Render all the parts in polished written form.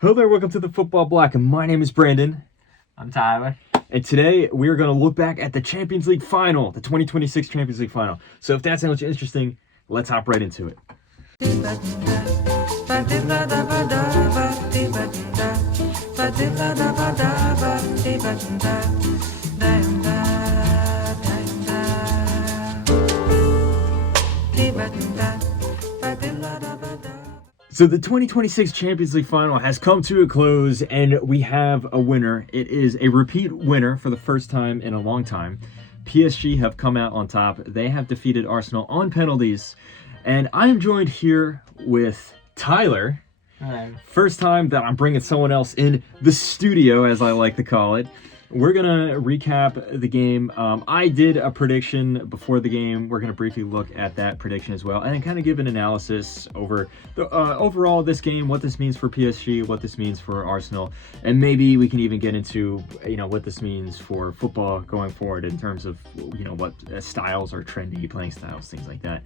Hello there, welcome to the Football Bloc, and my name is Brandon. I'm Tyler. And today we are going to look back at the Champions League Final, the 2026 Champions League Final. So if that sounds interesting, let's hop right into it. So the 2026 Champions League Final has come to a close, and we have a winner. It is a repeat winner for the first time in a long time. PSG have come out on top. They have defeated Arsenal on penalties. And I am joined here with Tyler. Hello. First time that I'm bringing someone else in the studio, as I like to call it. We're going to recap the game. I did a prediction before the game. We're going to briefly look at that prediction as well and then kind of give an analysis over the overall this game, what this means for PSG, what this means for Arsenal, and maybe we can even get into, what this means for football going forward in terms of, what styles are trendy, playing styles, things like that.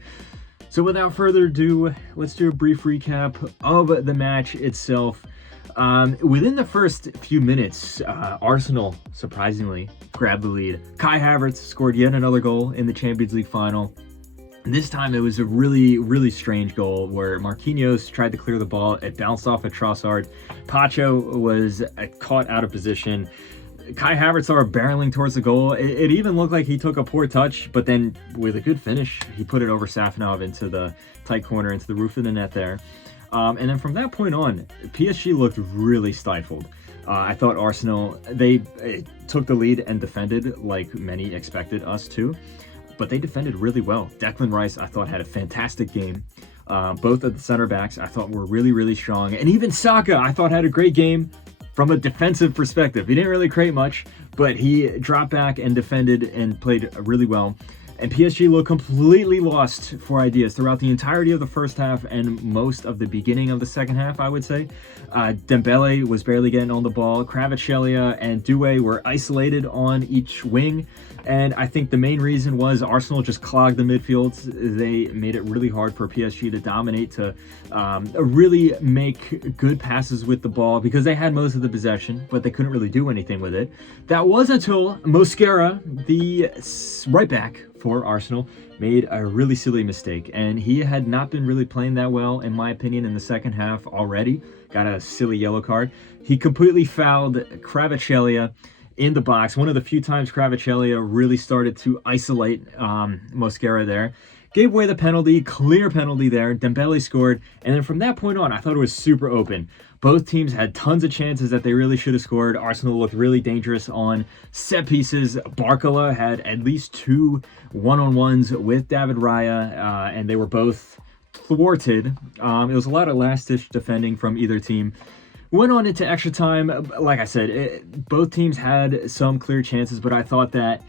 So without further ado, let's do a brief recap of the match itself. Within the first few minutes, Arsenal surprisingly grabbed the lead. Kai Havertz scored yet another goal in the Champions League Final. This time it was a really, really strange goal where Marquinhos tried to clear the ball. It bounced off of Trossard. Pacho was caught out of position. Kai Havertz started barreling towards the goal. It even looked like he took a poor touch, but then with a good finish, he put it over Safanov into the tight corner, into the roof of the net there. And then from that point on, PSG looked really stifled. I thought Arsenal, they took the lead and defended like many expected us to, but they defended really well. Declan Rice, I thought, had a fantastic game. Both of the center backs, I thought, were really, really strong. And even Saka, I thought, had a great game from a defensive perspective. He didn't really create much, but he dropped back and defended and played really well. And PSG looked completely lost for ideas throughout the entirety of the first half and most of the beginning of the second half, I would say. Dembele was barely getting on the ball. Kvaratskhelia and Doué were isolated on each wing. And I think the main reason was Arsenal just clogged the midfield. They made it really hard for PSG to dominate, to really make good passes with the ball because they had most of the possession, but they couldn't really do anything with it. That was until Mosquera, the right back for Arsenal, made a really silly mistake, and he had not been really playing that well, in my opinion, in the second half already. Got a silly yellow card. He completely fouled Kvaratskhelia in the box. One of the few times Kvaratskhelia really started to isolate Mosquera there. Gave away the penalty, clear penalty there. Dembele scored, and then from that point on, I thought it was super open. Both teams had tons of chances that they really should have scored. Arsenal looked really dangerous on set pieces. Barcola had at least two one-on-ones with David Raya, and they were both thwarted. It was a lot of last-ditch defending from either team. Went on into extra time. Like I said, both teams had some clear chances, but I thought that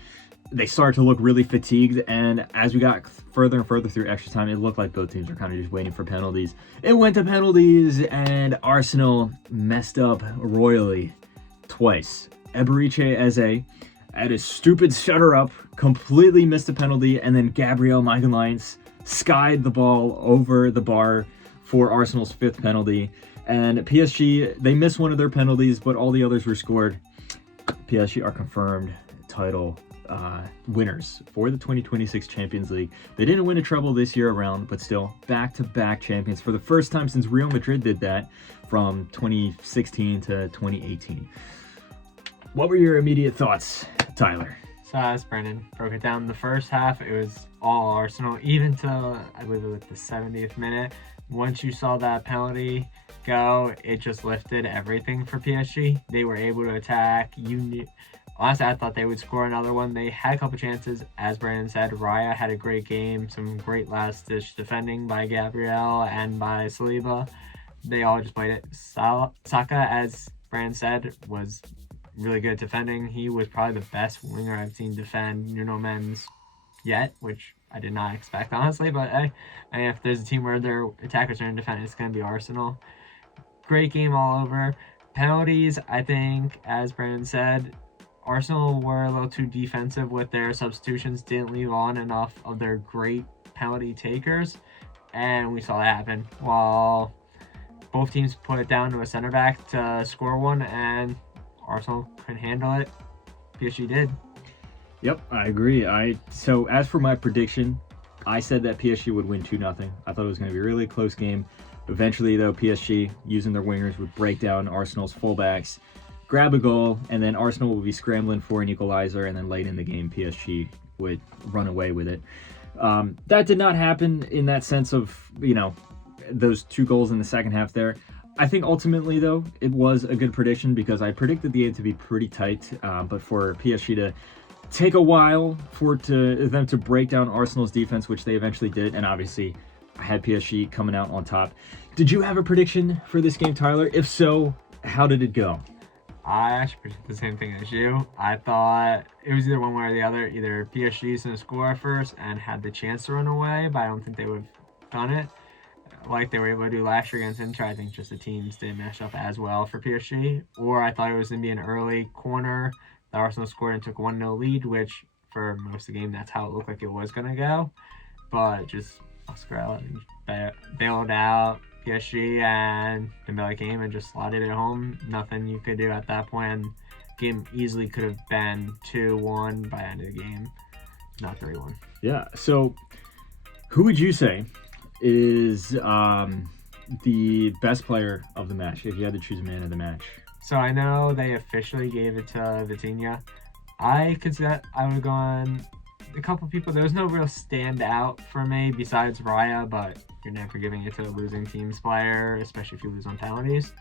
they started to look really fatigued, and as we got further and further through extra time, it looked like both teams were kind of just waiting for penalties. It went to penalties, and Arsenal messed up royally twice. Eberechi Eze had a stupid shutter up, completely missed a penalty, and then Gabriel Magalhaes skied the ball over the bar for Arsenal's fifth penalty. And PSG, they missed one of their penalties, but all the others were scored. PSG are confirmed title winners for the 2026 Champions League. They didn't win a treble this year around, but still back-to-back champions for the first time since Real Madrid did that from 2016 to 2018. What were your immediate thoughts, Tyler? So as Brandon broke it down, the first half, it was all Arsenal, even till, I believe it was the 70th minute. Once you saw that penalty go, it just lifted everything for PSG. They were able to attack. Honestly, I thought they would score another one. They had a couple chances. As Brandon said, Raya had a great game. Some great last-ditch defending by Gabriel and by Saliba. They all just played it. Saka, as Brandon said, was really good at defending. He was probably the best winger I've seen defend Nuno Mendes yet, which I did not expect, honestly. But if there's a team where their attackers are in defense, it's going to be Arsenal. Great game all over. Penalties, I think, as Brandon said, Arsenal were a little too defensive with their substitutions, didn't leave on enough of their great penalty takers, and we saw that happen. While both teams put it down to a center back to score one, and Arsenal couldn't handle it. PSG did. Yep, I agree. So as for my prediction, I said that PSG would win 2-0. I thought it was going to be a really close game. Eventually, though, PSG, using their wingers, would break down Arsenal's fullbacks, grab a goal, and then Arsenal would be scrambling for an equalizer, and then late in the game, PSG would run away with it. That did not happen in that sense of, those 2 goals in the second half there. I think ultimately, though, it was a good prediction because I predicted the game to be pretty tight, but for PSG to take a while for them to break down Arsenal's defense, which they eventually did, and obviously I had PSG coming out on top. Did you have a prediction for this game, Tyler? If so, how did it go? I actually predicted the same thing as you. I thought it was either one way or the other. Either PSG is going to score first and had the chance to run away, but I don't think they would have done it like they were able to do last year against Inter. I think just the teams didn't match up as well for PSG. Or I thought it was going to be an early corner that Arsenal scored and took a 1-0 lead, which for most of the game, that's how it looked like it was going to go. But just Oscar bailed out PSG and Dembele came and just slotted it home. Nothing you could do at that point. And game easily could have been 2-1 by the end of the game, not 3-1. Yeah. So, who would you say is the best player of the match if you had to choose a man of the match? So I know they officially gave it to Vitinha. I could say that I would have gone a couple people. There was no real standout for me besides Raya, but you're never giving it to a losing team's player, especially if you lose on penalties.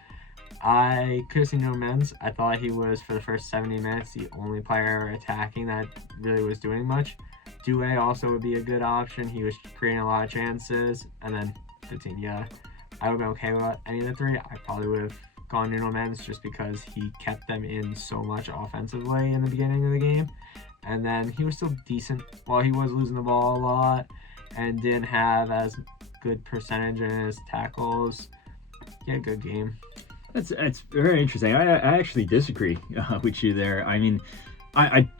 I could have seen no Men's. I thought he was, for the first 70 minutes, the only player attacking that really was doing much. Doué also would be a good option. He was creating a lot of chances. And then Vitinha, I would have been okay with any of the 3. I probably would have gone Nuno Men's just because he kept them in so much offensively in the beginning of the game. And then he was still decent while he was losing the ball a lot and didn't have as good percentage in his tackles. He had a good game. It's very interesting. I actually disagree with you there. I mean,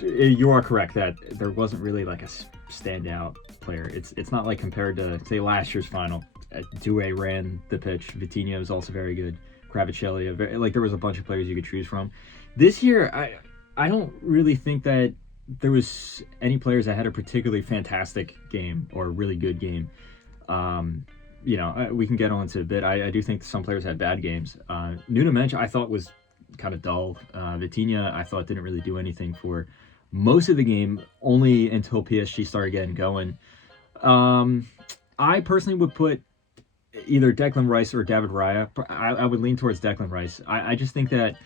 you are correct that there wasn't really like a standout player. It's not like compared to, say, last year's final. Doué ran the pitch. Vitinha was also very good. Kvaratskhelia, there was a bunch of players you could choose from. This year, I don't really think that there was any players that had a particularly fantastic game or a really good game. We can get on to a bit. I do think some players had bad games. Nuno Mendes, I thought, was kind of dull. Vitinha, I thought, didn't really do anything for most of the game, only until PSG started getting going. I personally would put either Declan Rice or David Raya. I would lean towards Declan Rice. I just think that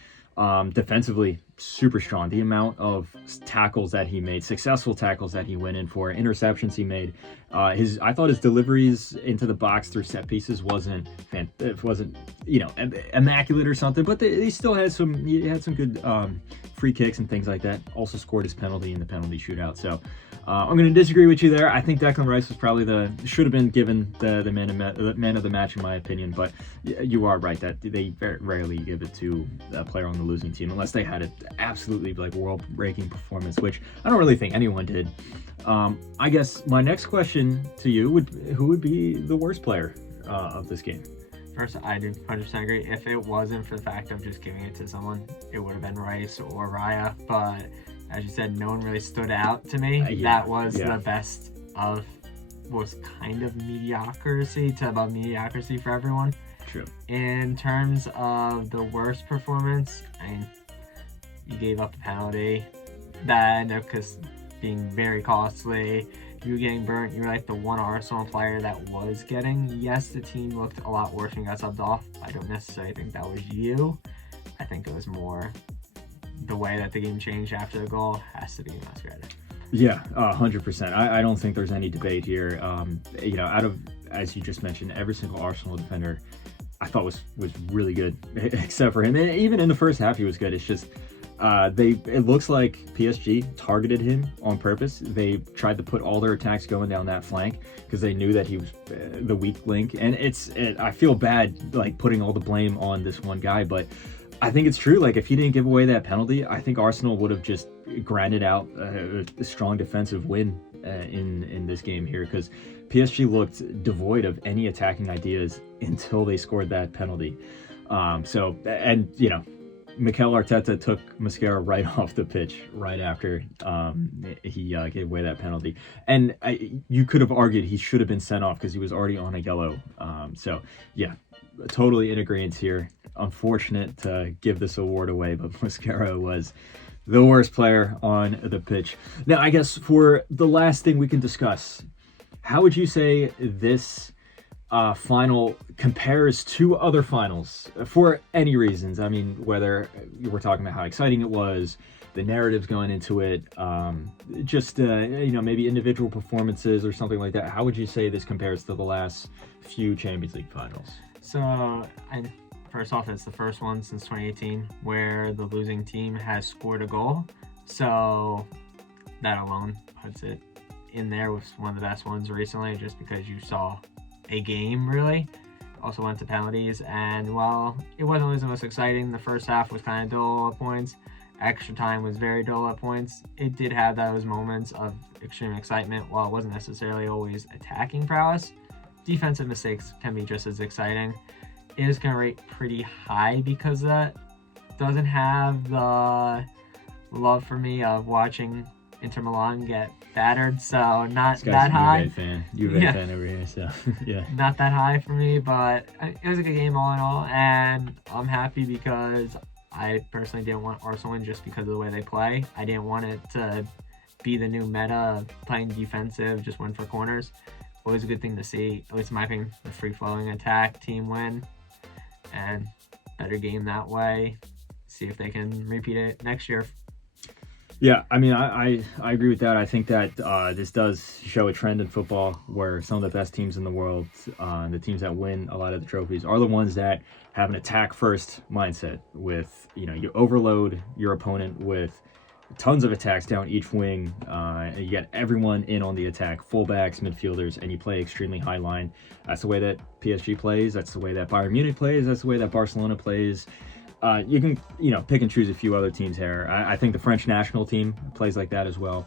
defensively, super strong. The amount of tackles that he made, successful tackles that he went in for, interceptions he made. I thought his deliveries into the box through set pieces wasn't immaculate or something, but he still had some. He had some good free kicks and things like that. Also scored his penalty in the penalty shootout. So I'm going to disagree with you there. I think Declan Rice was probably should have been given the man of the match in my opinion. But you are right that they very rarely give it to a player on the losing team unless they had an absolutely world-breaking performance, which I don't really think anyone did. I guess my next question to you who would be the worst player of this game? First, I do 100% agree. If it wasn't for the fact of just giving it to someone, it would have been Rice or Raya. But as you said, no one really stood out to me. That was the best of was kind of mediocrity to above mediocrity for everyone. True. In terms of the worst performance, I mean, you gave up a penalty that, because being very costly, you were getting burnt. You were like the one Arsenal player that was getting. Yes, the team looked a lot worse and got subbed off. I don't necessarily think that was you. I think it was more the way that the game changed after the goal has to be masqueraded. Yeah, 100%. I don't think there's any debate here. Out of, as you just mentioned, every single Arsenal defender I thought was really good, except for him. And even in the first half, he was good. It's just it looks like PSG targeted him on purpose. They tried to put all their attacks going down that flank because they knew that he was the weak link. And I feel bad putting all the blame on this one guy, but I think it's true. If he didn't give away that penalty, I think Arsenal would have just grinded out a strong defensive win in this game here, because PSG looked devoid of any attacking ideas until they scored that penalty. Mikel Arteta took Mosquera right off the pitch right after he gave away that penalty. And you could have argued he should have been sent off because he was already on a yellow. Totally in agreement here. Unfortunate to give this award away, but Mosquera was the worst player on the pitch. Now, I guess for the last thing we can discuss, how would you say this final compares to other finals for any reasons? I mean, whether we're talking about how exciting it was, the narratives going into it, maybe individual performances or something like that. How would you say this compares to the last few Champions League finals? So, first off, it's the first one since 2018 where the losing team has scored a goal. So that alone puts it in there with one of the best ones recently, just because you saw a game, really. Also went to penalties, and while it wasn't always the most exciting, the first half was kind of dull at points. Extra time was very dull at points. It did have those moments of extreme excitement, while it wasn't necessarily always attacking prowess. Defensive mistakes can be just as exciting. It is going to rate pretty high because that doesn't have the love for me of watching Inter Milan get battered, so not that high. Juve fan over here, so yeah. Not that high for me, but it was a good game all in all, and I'm happy because I personally didn't want Arsenal in just because of the way they play. I didn't want it to be the new meta of playing defensive, just win for corners. Always a good thing to see, at least in my opinion, the free-flowing attack team win, and better game that way. See if they can repeat it next year. Yeah, I mean, I agree with that. I think that this does show a trend in football where some of the best teams in the world, the teams that win a lot of the trophies, are the ones that have an attack-first mindset with, you overload your opponent with tons of attacks down each wing. And you get everyone in on the attack, fullbacks, midfielders, and you play extremely high line. That's the way that PSG plays. That's the way that Bayern Munich plays. That's the way that Barcelona plays. You can, pick and choose a few other teams here. I think the French national team plays like that as well.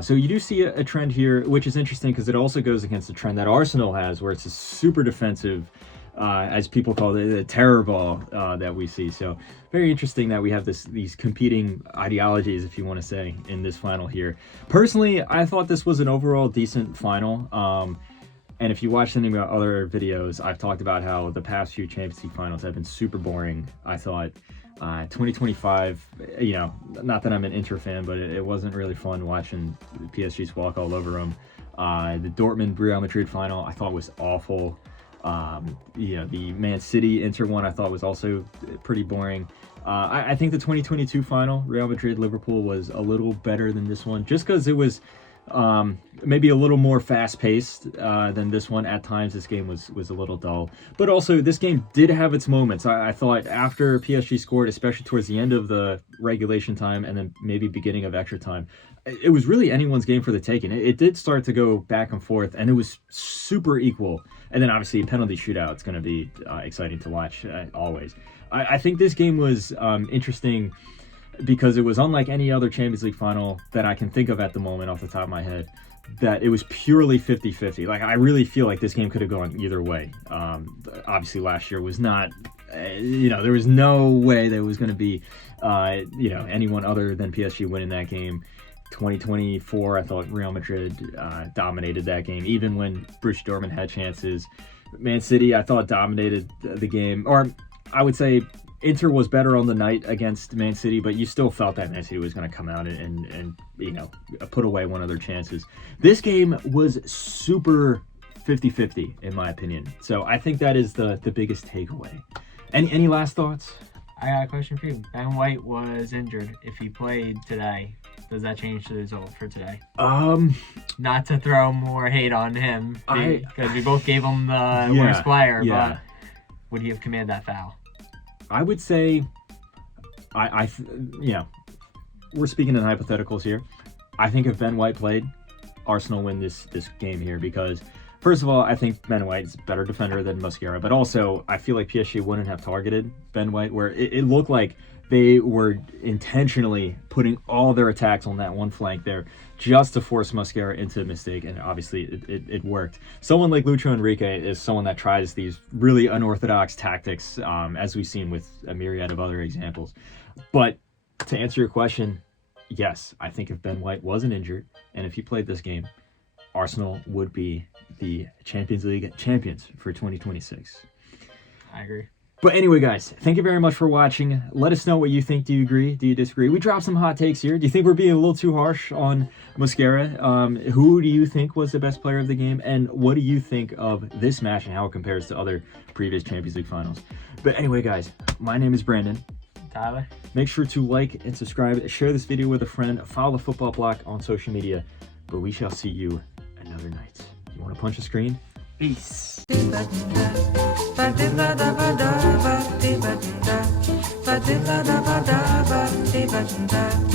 So you do see a trend here, which is interesting because it also goes against the trend that Arsenal has, where it's a super defensive, as people call it, the terror ball that we see. So very interesting that we have these competing ideologies, if you want to say, in this final here. Personally, I thought this was an overall decent final. And if you watch any of my other videos, I've talked about how the past few Champions League finals have been super boring. I thought 2025, not that I'm an Inter fan, but it wasn't really fun watching PSG's walk all over them. The Dortmund-Real Madrid final I thought was awful. The Man City Inter one I thought was also pretty boring. I think the 2022 final, Real Madrid-Liverpool, was a little better than this one, just because it was maybe a little more fast-paced than this one. At times this game was a little dull, but also this game did have its moments. I thought after PSG scored, especially towards the end of the regulation time and then maybe beginning of extra time, it was really anyone's game for the taking. It did start to go back and forth, and it was super equal. And then obviously a penalty shootout. It's going to be exciting to watch always. I think this game was interesting because it was unlike any other Champions League final that I can think of at the moment off the top of my head, that it was purely 50-50. Like, I really feel like this game could have gone either way. Obviously last year was not, there was no way there was going to be, anyone other than PSG winning that game. 2024, I thought Real Madrid dominated that game, even when Borussia Dortmund had chances. Man City, I thought, dominated the game. Or I would say Inter was better on the night against Man City, but you still felt that Man City was going to come out and put away one of their chances. This game was super 50-50, in my opinion. So I think that is the biggest takeaway. Any last thoughts? I got a question for you. Ben White was injured. If he played today, does that change the result for today? Not to throw more hate on him, because we both gave him the worst player, but would he have commanded that foul? I would say, we're speaking in hypotheticals here. I think if Ben White played, Arsenal win this game here because, first of all, I think Ben White's a better defender than Mosquera, but also I feel like PSG wouldn't have targeted Ben White, where it looked like They were intentionally putting all their attacks on that one flank there just to force Mosquera into a mistake, and obviously it worked. Someone like Lucho Enrique is someone that tries these really unorthodox tactics, as we've seen with a myriad of other examples. But to answer your question, yes, I think if Ben White wasn't injured and if he played this game, Arsenal would be the Champions League champions for 2026. I agree. But anyway, guys, thank you very much for watching. Let us know what you think. Do you agree? Do you disagree? We dropped some hot takes here. Do you think we're being a little too harsh on Mosquera? Who do you think was the best player of the game? And what do you think of this match and how it compares to other previous Champions League finals? But anyway, guys, my name is Brandon. Tyler. Make sure to like and subscribe. Share this video with a friend. Follow the Football Bloc on social media. But we shall see you another night. You want to punch the screen? Peace. Ba-da-ba-da-ba-da-ba-da-ba-da-ba-da-ba-da-ba-da-ba-da-ba-da-ba-da-ba-da-ba-da-ba